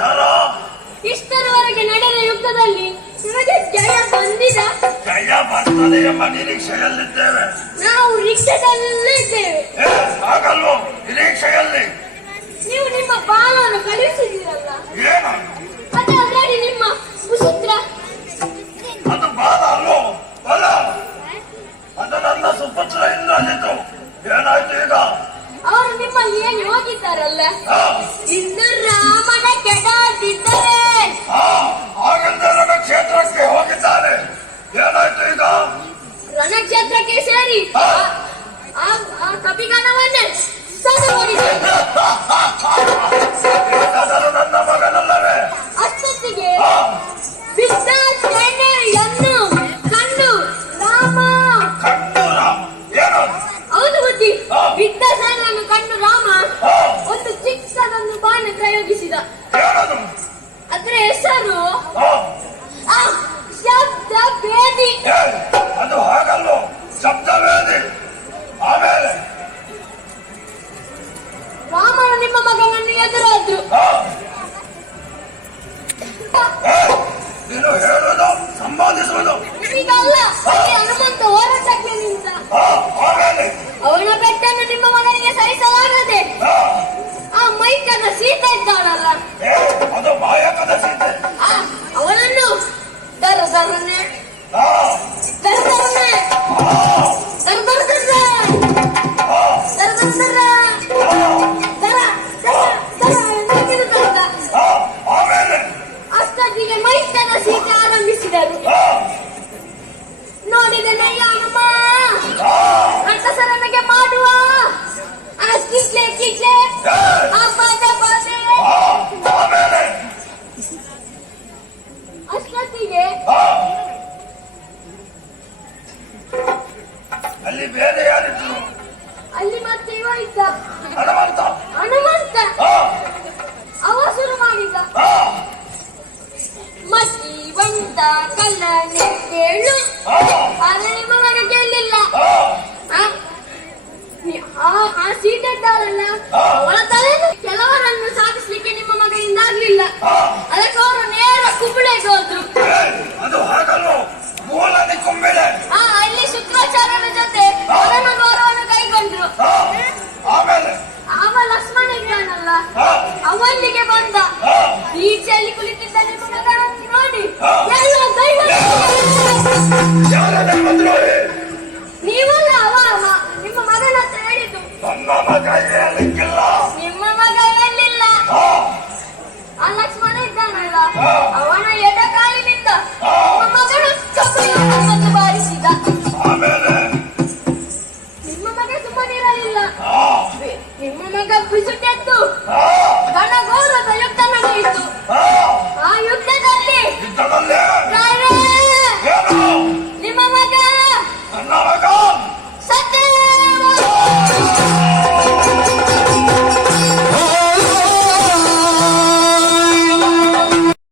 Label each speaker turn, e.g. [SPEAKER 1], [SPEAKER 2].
[SPEAKER 1] ಅತ್ಯಾಚಾರ ಇಷ್ಟರವರೆಗೆ ನಡೆದ ಯುದ್ಧದಲ್ಲಿ ನಿಮಗೆ ಜಯ ಬಂದಿದ? ಜಯ ಬರ್ತದೆ ಎಂಬ ನಿರೀಕ್ಷೆಯಲ್ಲಿದ್ದೇವೆ.
[SPEAKER 2] ನಾವು
[SPEAKER 1] ರಿಕ್ಷದಲ್ಲಿದ್ದೇವೆ ಹಾಗಲ್ವೋ? ನಿರೀಕ್ಷೆಯಲ್ಲಿ?
[SPEAKER 2] ನೀವು ನಿಮ್ಮ ಬಾಲವನ್ನು ಕಳುಹಿಸಿದ್ದೀರಲ್ಲ ಅದು ನಿಮ್ಮ ಸುಪುತ್ರ
[SPEAKER 1] ಅದು ಬಾಲ ಅಲ್ವೋ? ಬಲ! ಅದು ನನ್ನ ಸುಪುತ್ರ ಇಲ್ಲದಿತ್ತು ಏನಾಯ್ತು ಈಗ?
[SPEAKER 2] ಅವರು ನಿಮ್ಮಲ್ಲಿ ಏನು ಹೋಗಿದ್ದಾರಲ್ಲ Indra
[SPEAKER 1] Kapi ka naman, Nels! Sasawa
[SPEAKER 2] ni Jay! ಮಗನನ್ನು ಎದುರಾದ್ರು. ಅಲ್ಲಿ
[SPEAKER 1] ಬೇರೆ ಯಾರಿದ್ರು?
[SPEAKER 2] ಅಲ್ಲಿ ಮತ್ತೆ ಇವ ಇದ್ದ.
[SPEAKER 1] ಹನುಮಂತ.
[SPEAKER 2] ಹನುಮಂತ. ನಿಮ್ಮ ಮಗ
[SPEAKER 1] ಹೇಳಕ್ಕಿಲ್ಲ
[SPEAKER 2] ನಿಮ್ಮ ಮಗ ಎಲ್ಲಿಲ್ಲ
[SPEAKER 1] ಆ
[SPEAKER 2] ಲಕ್ಷ್ಮಣ ಇದ್ದಾನಲ್ಲ ಅವನ ಎಡ ಕಾಲಿನಿಂದ ನಿಮ್ಮ ಮಗನು ಕಬ್ಬಿಣವನ್ನು ಬಾರಿಸಿದ.
[SPEAKER 1] ಆಮೇಲೆ?
[SPEAKER 2] ನಿಮ್ಮ ಮಗ ಸುಮ್ಮನಿರಲಿಲ್ಲ. ನಿಮ್ಮ ಮಗ ಬಿಸುಟೆದ್ದು